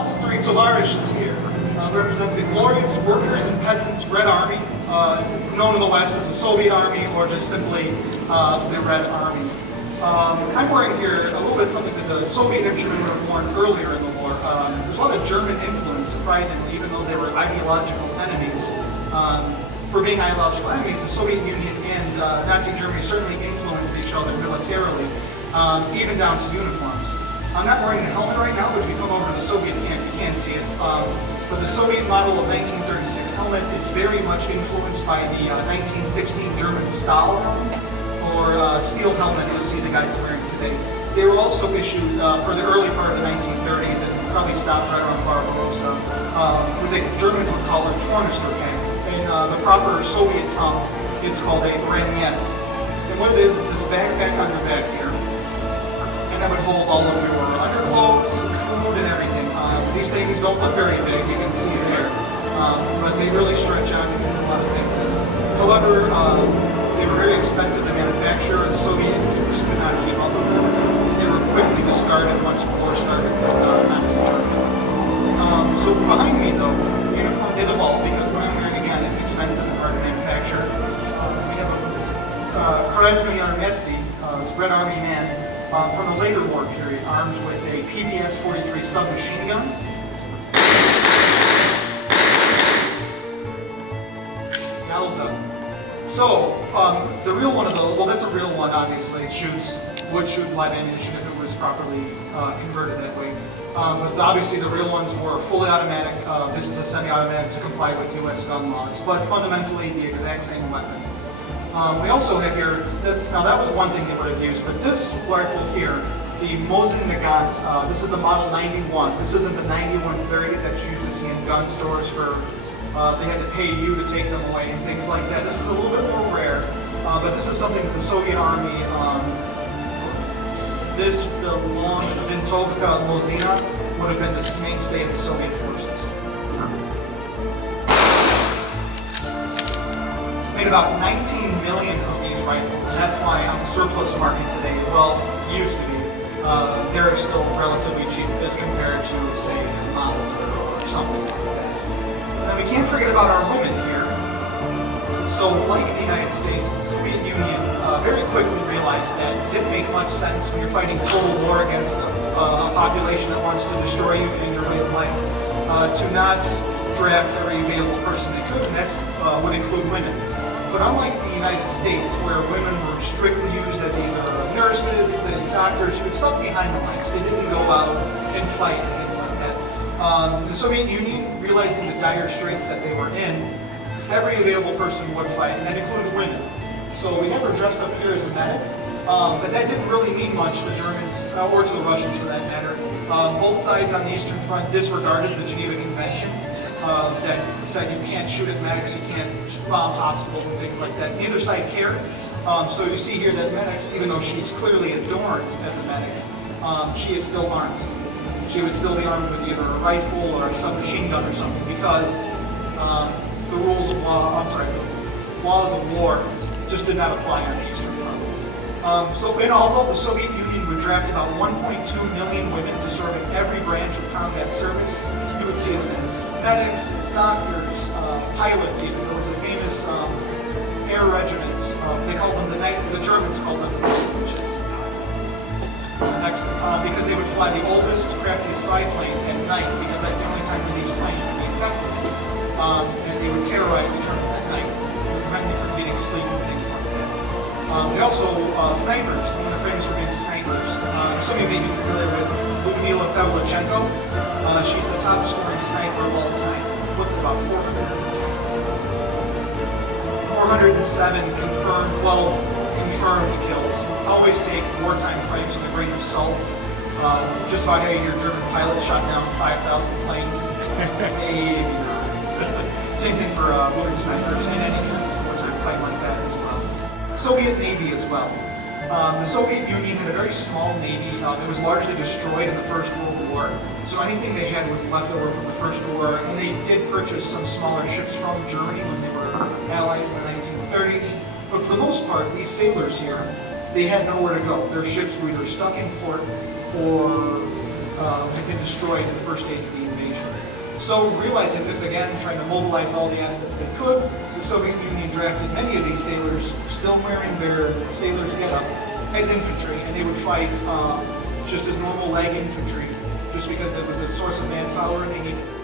Three tovarishes here represent the glorious workers and peasants Red Army, known in the West as the Soviet Army or just simply the Red Army. I'm wearing here a little bit something that the Soviet infantrymen would have worn earlier in the war. There's a lot of German influence, surprisingly, even though they were ideological enemies. For being ideological enemies, the Soviet Union and Nazi Germany certainly influenced each other militarily, even down to uniforms. I'm not wearing the helmet right now, but if you come over to the Soviet camp, you can't see it. But the Soviet model of 1936 helmet is very much influenced by the 1916 German Stahl helmet, or steel helmet you'll see the guys wearing today. They were also issued for the early part of the 1930s and probably stopped right around Barbarossa, what the Germans would call a Tornisterkamp. In the proper Soviet tongue, it's called a Branietz. And what it is, it's this backpack on your back here. That would hold all of your underclothes, food, and everything. These things don't look very big, you can see there, but they really stretch out and do a lot of things. However, they were very expensive to manufacture, and the Soviet troops could not keep up with them. They were quickly discarded once the war started with Nazi Germany. So behind me, though, the uniform did evolve because what I'm wearing again is expensive and hard to manufacture. We have a Krasny Armetsy, this Red Army man, from the later war period, armed with a PBS-43 submachine gun. Yowza. So, the real one of those, well, that's a real one, obviously. It would shoot live ammunition if it was properly converted that way. But obviously, the real ones were fully automatic. This is a semi-automatic to comply with U.S. gun laws, but fundamentally the exact same weapon. We also have here, now that was one thing they would have used, but this rifle here, the Mosin Nagant, this is the model 91. This isn't the 9130 that you used to see in gun stores for, they had to pay you to take them away and things like that. This is a little bit more rare, but this is something that the Soviet Army, the long Vintovka Mosina would have been the mainstay of the Soviet forces. Made about 19 million of these rifles, and that's why on the surplus market today, well, used to be, they're still relatively cheap as compared to, say, models or something like that. And we can't forget about our women here. So, like the United States, the Soviet Union very quickly realized that it didn't make much sense when you're fighting total war against a population that wants to destroy you and your way of life, to not draft every available person they could, and that would include women. But unlike the United States, where women were strictly used as either nurses and doctors who would stuff behind the lines, they didn't go out and fight and things like that. The Soviet Union, realizing the dire straits that they were in, every available person would fight, and that included women. So we have her dressed up here as a medic, but that didn't really mean much to the Germans, or to the Russians for that matter. Both sides on the Eastern Front disregarded the Geneva Convention. That said you can't shoot at medics, you can't bomb hospitals and things like that. Neither side cared. So you see here that medics, even though she's clearly adorned as a medic, she is still armed. She would still be armed with either a rifle or a submachine gun or something because the rules of law, the laws of war just did not apply on the Eastern Front. So in all, the Soviet Union would draft about 1.2 million women to serve in every branch of combat service. You would see them as medics, as doctors, pilots even. There was a famous air regiment. They called them the Germans called them witches. Excellent. Because they would fly the oldest, crappiest biplanes at night because that's the only time that these planes would be effective. And they would terrorize the Germans at night, prevent them from getting sleep and things like that. They also, snipers, one of the famous for being snipers. Some of you may be familiar with Ludmila Pavlichenko. She's the top scoring sniper of all time. What's it, about 407 confirmed kills. Always take wartime claims with a grain of salt. Just about how you hear German pilots shot down 5,000 planes. Maybe not. Same thing for women snipers in any kind of wartime fight like that as well. Soviet Navy as well. The Soviet Union had a very small navy. It was largely destroyed in the First World War. So anything they had was left over from the First War. And they did purchase some smaller ships from Germany when they were allies in the 1930s. But for the most part, these sailors here, they had nowhere to go. Their ships were either stuck in port or had been destroyed in the first days of the invasion. So realizing this again, trying to mobilize all the assets they could, the Soviet Union drafted many of these sailors, still wearing their sailors' getup, as infantry, and they would fight just as normal leg infantry, just because it was a source of manpower and they needed